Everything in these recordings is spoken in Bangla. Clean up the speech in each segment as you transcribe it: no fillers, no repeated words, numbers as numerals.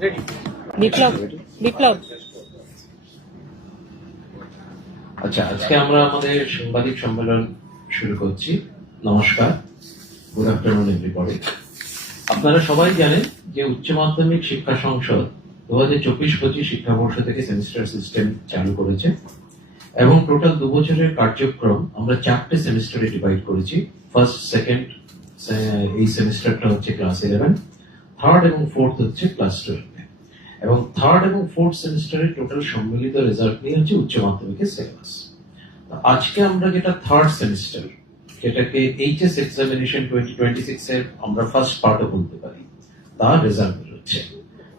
বিপ্লব বিপ্লব আচ্ছা, আজকে আমরা আমাদের সাংবাদিক সম্মেলন শুরু করছি। নমস্কার, গুড আফটারনুন এভরিবডি। আপনারা সবাই জানেন যে উচ্চ মাধ্যমিক শিক্ষা সংসদ 2024-25 শিক্ষাবর্ষ থেকে সেমিস্টার সিস্টেম চালু করেছে এবং টোটাল 2 বছরের কার্যক্রম আমরা 4টে সেমিস্টারে ডিভাইড করেছি। ফার্স্ট, সেকেন্ড এই সেমিস্টারটা হচ্ছে ক্লাস 11, থার্ড এবং ফোর্থ হচ্ছে ক্লাস 12, এবং থার্ড এবং ফোর্থ সেমিস্টারের টোটাল সম্মিলিত রেজাল্ট নিয়ে হচ্ছে উচ্চ মাধ্যমিকের সিলেবাস। আজকে আমরা যেটা থার্ড সেমিস্টার, যেটাকে এইচএস এক্সামিনেশন 2026 এর আমরা ফার্স্ট পার্টও বলতে পারি, তার রেজাল্ট বেরোচ্ছে।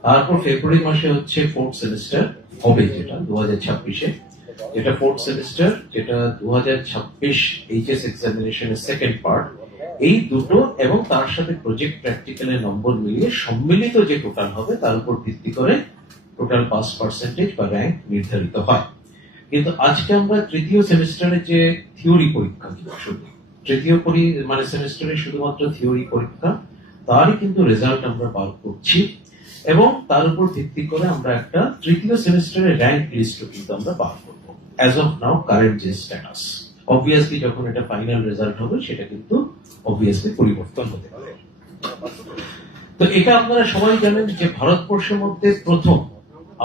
তারপর ফেব্রুয়ারি মাসে হচ্ছে ফোর্থ সেমিস্টার হবে, যেটা 2026-এ, যেটা ফোর্থ সেমিস্টার, যেটা 2026 এইচএস এক্সামিনেশনের সেকেন্ড পার্ট। এই দুটো এবং তার সাথে প্রজেক্ট প্র্যাকটিক্যালের নম্বর মিলিয়ে সম্মিলিত যে টোটাল হবে তার উপর ভিত্তি করে টোটাল পাস পার্সেন্টেজ বা র্যাঙ্ক নির্ধারিত হয়। কিন্তু আজকে আমরা তৃতীয় সেমিস্টারে যে থিওরি পরীক্ষা, শুধু তৃতীয় সেমিস্টারে শুধুমাত্র থিওরি পরীক্ষা, তারই কিন্তু রেজাল্ট আমরা বার করছি এবং তার উপর ভিত্তি করে আমরা একটা তৃতীয় সেমিস্টারের র্যাঙ্ক লিস্টও কিন্তু আমরা বার করবো। অ্যাজ অফ নাও কারেন্ট যে স্ট্যাটাস, অবভিয়াসলি যখন এটা ফাইনাল রেজাল্ট হবে সেটা কিন্তু অবভিয়াসলি পরিবর্তন হতে পারে। তো এটা আপনারা সবাই জানেন যে ভারতবর্ষের মধ্যে প্রথম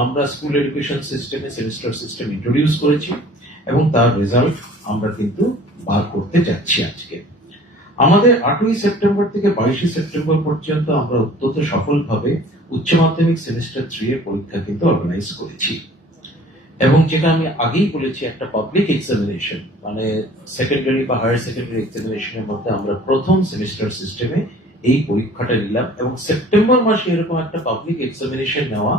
আমরা স্কুল এডুকেশন সিস্টেমে সেমিস্টার সিস্টেম ইন্ট্রোডিউস করেছি এবং তার রেজাল্ট আমরা কিন্তু বার করতে যাচ্ছি আজকে। আমাদের 8ই সেপ্টেম্বর থেকে 22 সেপ্টেম্বর পর্যন্ত আমরা অত্যন্ত সফলভাবে উচ্চ মাধ্যমিক সেমিস্টার 3 এর পরীক্ষা কিন্তু অর্গানাইজ করেছি এবং যেটা আমি আগেই বলেছি, একটা পাবলিক এক্সামিনেশন মানে সেকেন্ডারি বা হায়ার সেকেন্ডারি এক্সামিনেশনের মধ্যে আমরা প্রথম সেমিস্টার সিস্টেমে এই পরীক্ষাটা নিলাম এবং সেপ্টেম্বর মাসে এরকম একটা পাবলিক এক্সামিনেশন নেওয়া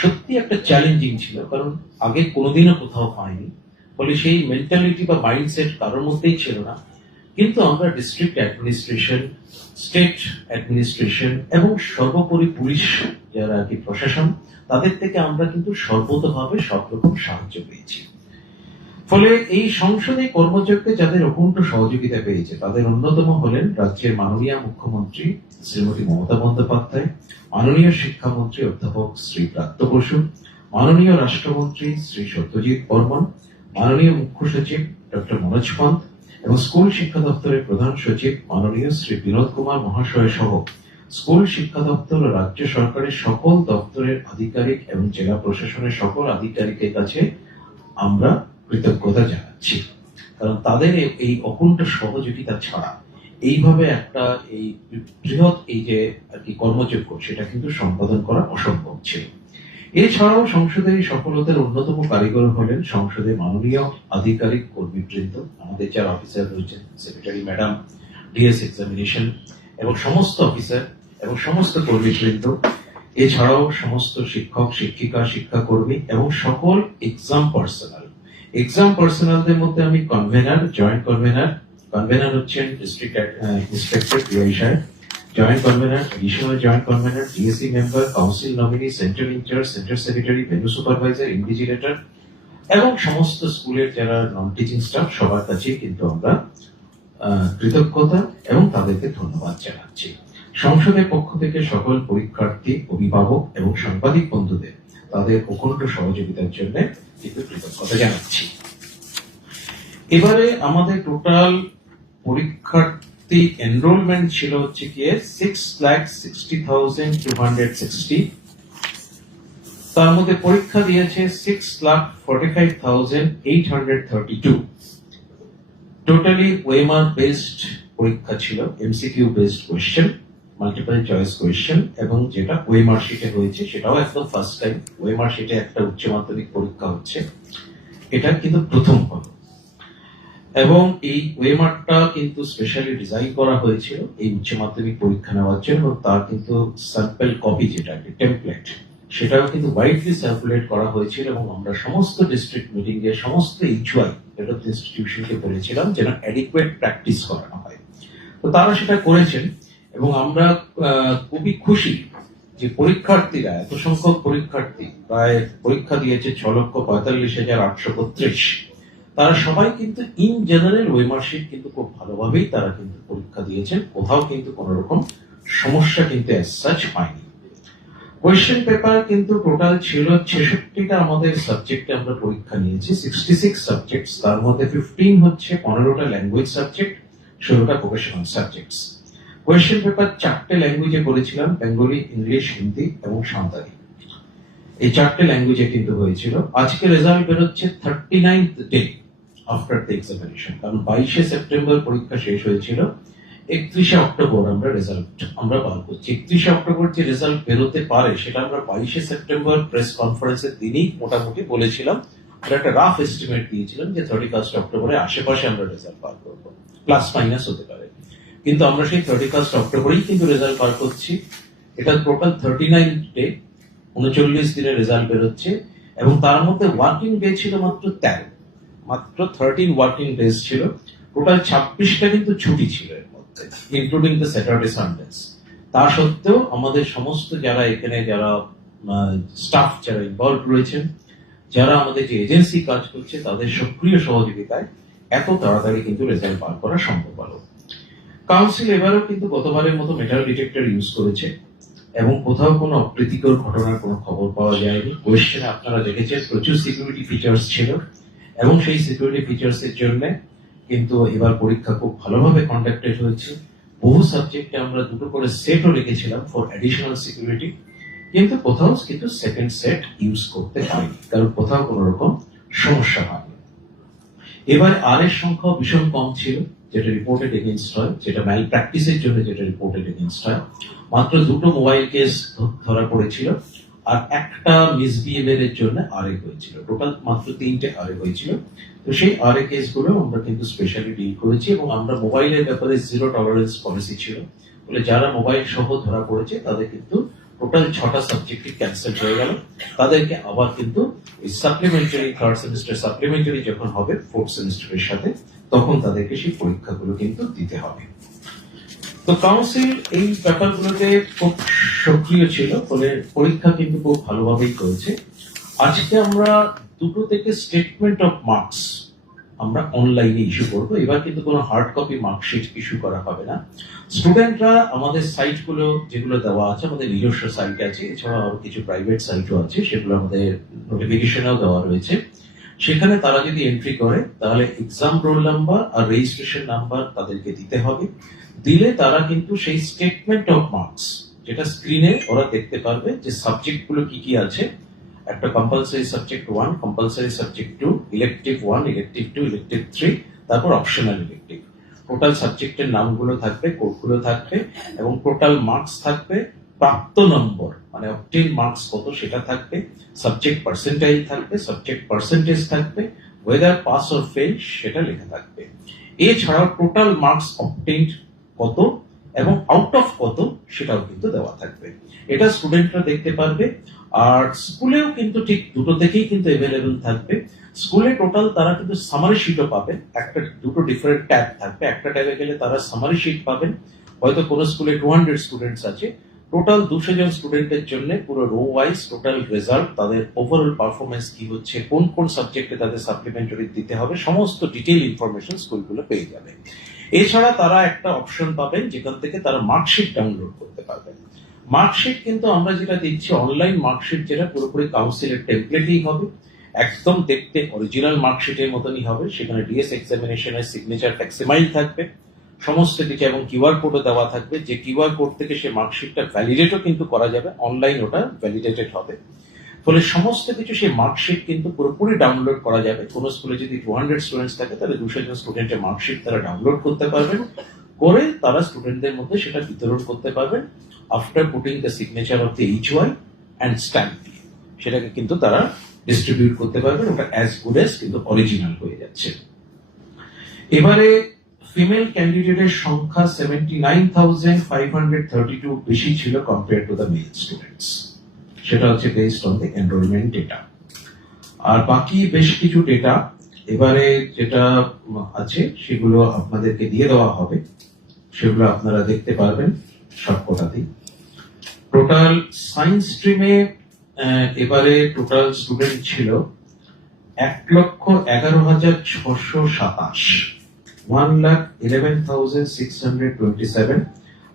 সত্যি একটা চ্যালেঞ্জিং ছিল, কারণ আগে কোনোদিনও কোথাও পাইনি। ফলে সেই মেন্টালিটি বা মাইন্ডসেট কারোর মধ্যেই ছিল না। কিন্তু আমরা ডিস্ট্রিক্ট অ্যাডমিনিস্ট্রেশন, স্টেট অ্যাডমিনিস্ট্রেশন এবং সর্বোপরি পুলিশ যারা আর কি প্রশাসন, তাদের থেকে আমরা কিন্তু সর্বতভাবে সব রকম সাহায্য পেয়েছি। ফলে এই সংসদে কর্মযজ্ঞে যাদের অকুণ্ঠ সহযোগিতা পেয়েছে তাদের অন্যতম হলেন রাজ্যের মাননীয় মুখ্যমন্ত্রী শ্রীমতী মমতা বন্দ্যোপাধ্যায়, মাননীয় শিক্ষামন্ত্রী অধ্যাপক শ্রী ব্রাত্য বসু, মাননীয় রাষ্ট্রমন্ত্রী শ্রী সত্যজিৎ বর্মন, মাননীয় মুখ্য সচিব ডক্টর মনোজ পন্ত এবং স্কুল শিক্ষা দপ্তরের প্রধান সচিব মাননীয় শ্রী বিনোদ কুমার মহাশয় সহ স্কুল শিক্ষা দপ্তর ও রাজ্য সরকারের সকল দপ্তরের আধিকারিক এবং জেলা প্রশাসনের সকল আধিকারিকের কাছে আমরা কৃতজ্ঞতা জানাচ্ছি, কারণ তাদের এই অকুণ্ঠ সহযোগিতা ছাড়া এইভাবে একটা এই বৃহৎ এই যে আর কি কর্মযজ্ঞ সেটা কিন্তু সম্পাদন করা অসম্ভব ছিল। এছাড়াও সংসদের এই সফলতার অন্যতম কারিগর হলেন সংসদের মাননীয় আধিকারিক কর্মীবৃন্দ, আমাদের যারা অফিসার রয়েছেন, সেক্রেটারি ম্যাডাম, ডিএস এক্সামিনেশন এবং সমস্ত অফিসার এবং সমস্ত কর্মীবৃন্দ, এছাড়াও সমস্ত শিক্ষক শিক্ষিকা শিক্ষাকর্মী এবং সকল এক্সাম পার্সোনালদের মধ্যে আমি কনভেনার, জয়েন্ট কনভেনার হচ্ছেন ডিস্ট্রিক্ট ইন্সপেক্টর ডিআই সাহেব, joint convener, additional joint convener, DSC member, council nominee, centre incharge, centre secretary, venue supervisor, invigilator এবং সমস্ত স্কুলের যারা নন টিচিং স্টাফ, সবার কাছে কিন্তু আমরা কৃতজ্ঞতা এবং তাদেরকে ধন্যবাদ জানাচ্ছি। সংসদের পক্ষ থেকে সকল পরীক্ষার্থী, অভিভাবক এবং সাংবাদিক বন্ধুদের তাদের অকুণ্ঠ সহযোগিতার জন্য কিন্তু কৃতজ্ঞতা জানাচ্ছি। এবারে আমাদের টোটাল পরীক্ষার্থী এনরোলমেন্ট ছিল হচ্ছে গিয়ে 6,60,260। তার মধ্যে পরীক্ষা দিয়েছে 6,45,832। টোটালি ওয়েমার বেসড পরীক্ষা ছিল, MCQ based question, multiple choice question, এবং যেটা ওয়েমার শিটে হয়েছে সেটাও একদম ফার্স্ট টাইম ওয়েমার শিটে একটা উচ্চ মাধ্যমিক পরীক্ষা হচ্ছে, এটা কিন্তু প্রথম হল। এবং এই ওয়েমারটা কিন্তু স্পেশালি ডিজাইন করা হয়েছিল এই উচ্চ মাধ্যমিক পরীক্ষা নেওয়ার জন্য, এবং তার কিন্তু স্যাম্পল কপি যেটা টেমপ্লেট সেটাও কিন্তু ওয়াইডলি সার্কুলেট করা হয়েছিল এবং আমরা সমস্ত ডিস্ট্রিক্ট মিটিং এ সমস্ত এইচওয়াই ইনস্টিটিউশনকে বলেছিলাম যেন অ্যাডিকুয়েট প্র্যাকটিস করানো হয়। তো তারা সেটা করেছেন এবং আমরা খুবই খুশি যে পরীক্ষার্থীরা, এত সংখ্যক পরীক্ষার্থী প্রায় পরীক্ষা দিয়েছে 6,45,832, তারা সবাই কিন্তু ইন জেনারেল ওয়েমার শিট কিন্তু খুব ভালোভাবেই তারা কিন্তু পরীক্ষা দিয়েছেন, কোথাও কিন্তু কোন রকম সমস্যা কিন্তু অ্যাজ সাচ হয়নি। কোয়েশ্চেন পেপার কিন্তু টোটাল ছিল 66টা আমাদের সাবজেক্টে আমরা পরীক্ষা নিয়েছি, 66 সাবজেক্টস। তার মধ্যে 15 হচ্ছে 15টা ল্যাঙ্গুয়েজ সাবজেক্ট, 16টা প্রফেশনাল সাবজেক্টস। কোয়েশ্চেন পেপার 4টে ল্যাঙ্গুয়েজে করেছিলাম, বেঙ্গলি, ইংলিশ, হিন্দি এবং সাঁওতালি। এই 4টে ল্যাঙ্গুয়েজে কিন্তু হয়েছিল। আজকে রেজাল্ট বেরোচ্ছে 39th day after the examination, কারণ 22শে সেপ্টেম্বর পরীক্ষা শেষ হয়েছিল, 31শে অক্টোবর আমরা বার করছি। 31শে অক্টোবর যে রেজাল্ট বেরোতে পারে সেটা আমরা 22শে সেপ্টেম্বর প্রেস কনফারেন্সের দিনই মোটামুটি বলেছিলাম, আমরা একটা রাফ এস্টিমেট দিয়েছিলাম যে 31 অক্টোবরের আশেপাশে আমরা রেজাল্ট বার করবো, প্লাস মাইনাস হতে পারে, কিন্তু আমরা সেই 31 অক্টোবরেই কিন্তু রেজাল্ট বার করছি। এটা টোটাল 39 ডে, 39 দিনের রেজাল্ট বেরোচ্ছে, এবং তার মধ্যে ওয়ার্কিং ডে ছিল মাত্র 13, মাত্র 13 ওয়ার্কিং ডেজ ছিল। টোটাল 26টা কিন্তু ছুটি ছিল এর মধ্যে, ইনক্লুডিং দ্য স্যাটারডে সানডেস। তা সত্ত্বেও আমাদের সমস্ত যারা এখানে যারা স্টাফ যারা ইনভলভ রয়েছেন, যারা আমাদের যে এজেন্সি কাজ করছে, তাদের সক্রিয় সহযোগিতায় এত তাড়াতাড়ি কিন্তু রেজাল্ট বার করা সম্ভব হলো। কাউন্সিল এবারও কিন্তু গতবারের মতো মেটাল ডিটেক্টর ইউজ করেছে, এবং কোথাও কোনো অপ্রীতিকর ঘটনার কোনো খবর পাওয়া যায়নি। কোয়েশ্চেনে আপনারা দেখেছেন প্রচুর সিকিউরিটি ফিচার্স ছিল, এবং সেই সিকিউরিটি ফিচার্স এর জন্য কিন্তু এবার পরীক্ষা খুব ভালোভাবে কন্ডাক্টেড হয়েছে। বহু সাবজেক্টে আমরা 2টো করে সেটও রেখেছিলাম ফর অ্যাডিশনাল সিকিউরিটি, কিন্তু কোথাও কিন্তু সেকেন্ড সেট ইউজ করতে হয়নি, কারণ কোথাও কোনো রকম সমস্যা হয়নি। এবার আর এর সংখ্যা ভীষণ কম ছিল, যেটা রিপোর্টেড এগেইনস্ট হয়, যেটা ম্যাল প্র্যাকটিসের জন্য যেটা রিপোর্টেড এগেইনস্ট হয়। মাত্র 2টো মোবাইল কেস ধরা পড়েছিল, আর একটা মিসবিহেভিয়ার এর জন্য আরএ হয়েছিল। টোটাল মাত্র 3টে আরএ হয়েছিল। তো সেই আরএ কেসগুলো আমরা কিন্তু স্পেশালি ডিল করেছি, এবং আমরা মোবাইলের ব্যাপারে জিরো টলারেন্স পলিসি ছিল বলে যারা মোবাইল সহ ধরা পড়েছে তাদের কিন্তু টোটাল 6টা সাবজেক্টই ক্যান্সেল হয়ে গেল। তাদেরকে আবার কিন্তু ওই সাপ্লিমেন্টারি থার্ড সেমিস্টার সাপ্লিমেন্টারি যখন হবে ফোর্থ সেমিস্টারের সাথে, তখন তাদেরকে সেই পরীক্ষাগুলো কিন্তু দিতে হবে। তো কাউন্সিল এই ব্যাপারগুলোতে খুব সক্রিয় ছিল বলে পরীক্ষা কিন্তু খুব ভালোভাবেই করেছে। আজকে আমরা 2টো থেকে স্টেটমেন্ট অফ মার্কস আমরা অনলাইনে ইস্যু করবো। এবার কিন্তু কোনো হার্ড কপি মার্কশিট ইস্যু করা হবে না। স্টুডেন্টরা আমাদের সাইটগুলো যেগুলো দেওয়া আছে, আমাদের নিজস্ব সাইট আছে, এছাড়া আরো কিছু প্রাইভেট সাইটও আছে, সেগুলো আমাদের নোটিফিকেশনেও দেওয়া রয়েছে। সেখানে তারা যদি এন্ট্রি করে তাহলে এক্সাম রোল নাম্বার আর রেজিস্ট্রেশন নাম্বার তাদেরকে দিতে হবে। দিলে তারা কিন্তু সেই স্টেটমেন্ট অফ মার্কস, যেটা স্ক্রিনে ওরা দেখতে পারবে যে সাবজেক্ট গুলো কি কি আছে। একটা compulsory subject 1, compulsory subject 2, elective 1, elective 2, elective 3, তারপর অপশনাল ইলেকটিভ। টোটাল সাবজেক্টের নামগুলো থাকবে, কোডগুলো থাকবে, এবং টোটাল মার্কস থাকবে, প্রাপ্ত নম্বর মানে অবটেইন মার্কস কত সেটা থাকবে, সাবজেক্ট পার্সেন্টাইল থাকবে, সাবজেক্ট পার্সেন্টেজ থাকবে, ওয়েদার পাস অর ফেল সেটা লেখা থাকবে। এছাড়াও টোটাল মার্কস অবটেইন কত এবং আউট অফ কত সেটাও কিন্তু দেওয়া থাকবে। এটা স্টুডেন্টরা দেখতে পারবে। আর স্কুলেও কিন্তু ঠিক 2টো থেকেই কিন্তু অ্যাভেলেবল থাকবে। স্কুলে টোটাল তারা কিন্তু সামারি শিটও পাবেন, 2টো ডিফারেন্ট ট্যাব থাকবে। একটা ট্যাবে গেলে তারা সামারি শিট পাবেন, হয়তো কোনো স্কুলে 200 স্টুডেন্টস আছে, টোটাল 200 জন স্টুডেন্টের জন্য পুরো রো ওয়াইজ টোটাল রেজাল্ট, তাদের ওভারঅল পারফরমেন্স কি হচ্ছে, কোন কোন সাবজেক্টে তাদের সাপ্লিমেন্টারি দিতে হবে, সমস্ত ডিটেইল ইনফরমেশন স্কুলগুলো পেয়ে যাবে। এছাড়া তারা একটা অপশন পাবেন যেখান থেকে তারা মার্কশিট ডাউনলোড করতে পারবেন। মার্কশিট কিন্তু আমরা যেটা দিচ্ছি অনলাইন মার্কশিট, যেটা পুরোপুরি কাউন্সিলের টেমপ্লেটই হবে, একদম দেখতে অরিজিনাল মার্কশিটের মতনই হবে। সেখানে ডিএস এক্সামিনেশনের সিগনেচার ফ্যাক্সিমাইল থাকবে সমস্ত কিছু, এবং কিউআর কোডও দেওয়া থাকবে, যে কিউআর কোড থেকে সে মার্কশিটটা ভ্যালিডেটও কিন্তু করা যাবে, অনলাইন ওটা ভ্যালিডেটেড হবে। ফলে সমস্ত কিছু সেই মার্কশিট কিন্তু পুরোপুরি ডাউনলোড করা যাবে। কোনো স্কুলে যদি 200 স্টুডেন্টস থাকে তাহলে 200 জন স্টুডেন্টের মার্কশিট তারা ডাউনলোড করতে পারবেন, করে তারা স্টুডেন্টদের মধ্যে সেটা বিতরণ করতে পারবেন। After putting the signature of the HY and stamp, সেটাকে কিন্তু তারা ডিস্ট্রিবিউট করতে পারবেন। ওটা অ্যাজ গুড অ্যাজ কিন্তু অরিজিনাল হয়ে যাচ্ছে। এবারে ফিমেল ক্যান্ডিডেটের সংখ্যা 79,532 বেশি ছিল compare to the male students. সেটা হচ্ছে based on the enrolment data. আর বাকি বেশ কিছু ডেটা এবারে যেটা আছে সেগুলো আপনাদেরকে দিয়ে দেওয়া হবে, সেগুলো আপনারা দেখতে পারবেন সবকটাতেই। টোটাল সায়েন্স স্ট্রিমে এবারে টোটাল স্টুডেন্ট ছিল 1,11,627, 1,11,627।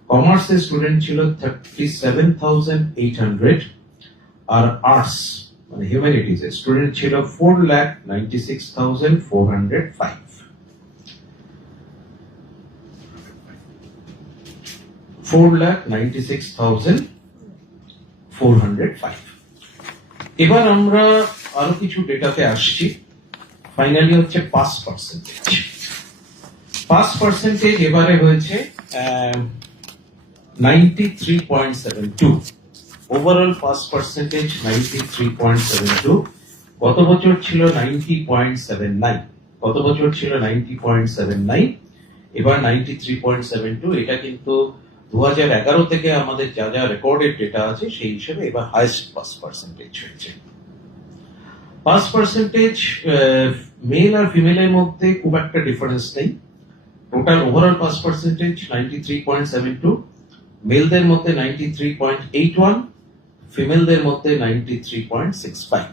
কমার্সের স্টুডেন্ট ছিল 37,800, আর আর্টস মানে হিউম্যানিটিজ এর স্টুডেন্ট ছিল 4,96,405। 4,96,405। এবার আমরা আরো কিছু ডেটাতে আসছি। ফাইনালি হচ্ছে পাস পার্সেন্টেজ। পাস পার্সেন্টেজ এবারে হয়েছে 93.72। Overall pass percentage 93.72। গত বছর ছিল 90.79। গত বছর ছিল 90.79, এবার 93.72। এটা কিন্তু 2011 থেকে আমাদের যা যা রেকর্ডেড ডেটা আছে সেই হিসেবে এবার হাইয়েস্ট পাস পার্সেন্টেজ হয়েছে। পাস পার্সেন্টেজ মেল আর ফিমেলের মধ্যে খুব একটা ডিফারেন্স নেই। টোটাল ওভারঅল পাস পার্সেন্টেজ 93.72, মেলদের মধ্যে 93.81, ফিমেলদের মধ্যে 93.65।